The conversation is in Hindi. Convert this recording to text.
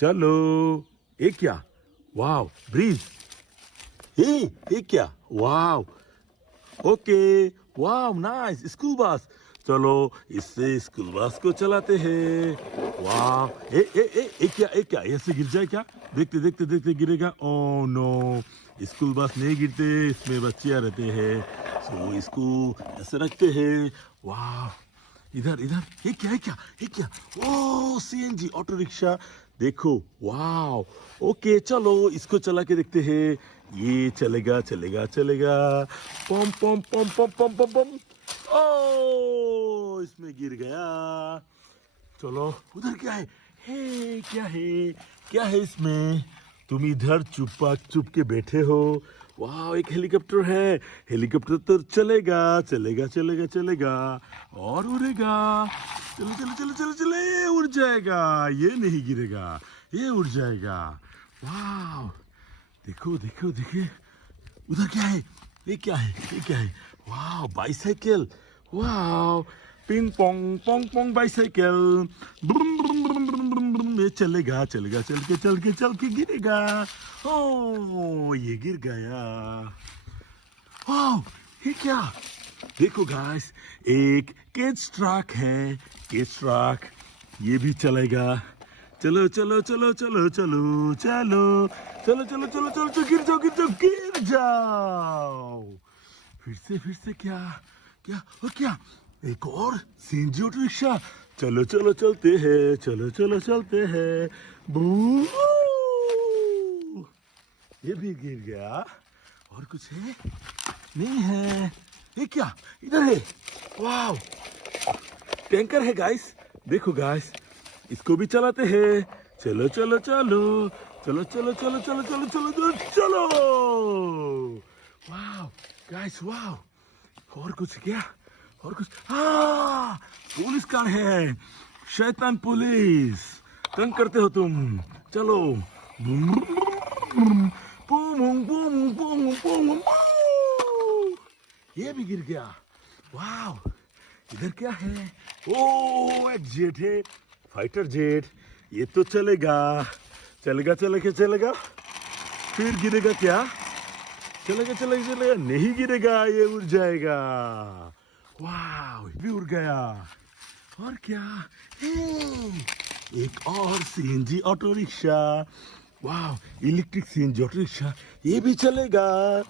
चलो। ये क्या? वाव, ब्रिज। ये क्या? वाव, ओके, वाव, नाइस, स्कूल बस। चलो इससे स्कूल बस को चलाते हैं। वाव, ए क्या, ऐसे गिर जाए क्या? देखते देखते देखते गिरेगा। ओ नो, स्कूल बस नहीं गिरते, इसमें बच्चियां रहते हैं, सो इसको ऐसे रखते हैं। वाव, इधर इधर, ये क्या? ओ सीएनजी ऑटो रिक्शा, देखो। वाव, ओके, चलो इसको चला के देखते हैं। ये चलेगा चलेगा चलेगा। पम पम पम पम पम पम पम। ओ, इसमें गिर गया। चलो उधर क्या है? हे, क्या है इसमें? तुम इधर चुप के बैठे हो। वाह, एक हेलीकॉप्टर है। हेलीकॉप्टर तो चलेगा चलेगा चलेगा चलेगा और उड़ेगा। चलो चलो चलो चलो चले, उड़ जाएगा। ये नहीं गिरेगा, ये उड़ जाएगा। वाह, देखो देखो देखिए, उधर क्या है? ये क्या है? वाह, बाइसाइकिल। वाह, ping pong pong pong bicycle. ब्रुम ब्रुम ब्रुम ब्रुम ब्रुम ब्रुम। ये चलेगा चलेगा, चल के गिरेगा। ओ, ये गिर गया। वाह, ये क्या? देखो गाइस, एक केज ट्रक है। केज ट्रक, ये भी चलेगा। चलो चलो चलो चलो चलो चलो चलो चलो चलो चलो चलो, गिर जाओ। फिर से क्या? क्या? एक और सीएनजी ऑटो रिक्शा। चलो चलो चलते हैं। बू, ये भी गिर गया। और कुछ है? नहीं है। ये क्या? इधर है। वाह, टैंकर है गाइस। देखो गाइस, इसको भी चलाते हैं। चलो चलो चलो चलो चलो चलो चलो चलो चलो चलो चलो। वाह गाइस, वाह। और कुछ क्या? और कुछ? हाँ, पुलिस कार है। शैतान पुलिस, तंग करते हो तुम। चलो। ये भी गिर गया। वाह, इधर क्या है? ओ, एक जेट है, फाइटर जेट। ये तो चलेगा चलेगा। फिर गिरेगा क्या? चलेगा, नहीं गिरेगा, ये उड़ जाएगा। वाह, भी उड़ गया। और क्या? एक और सीएनजी ऑटो रिक्शा। वाह, इलेक्ट्रिक सीएनजी ऑटो रिक्शा, ये भी चलेगा।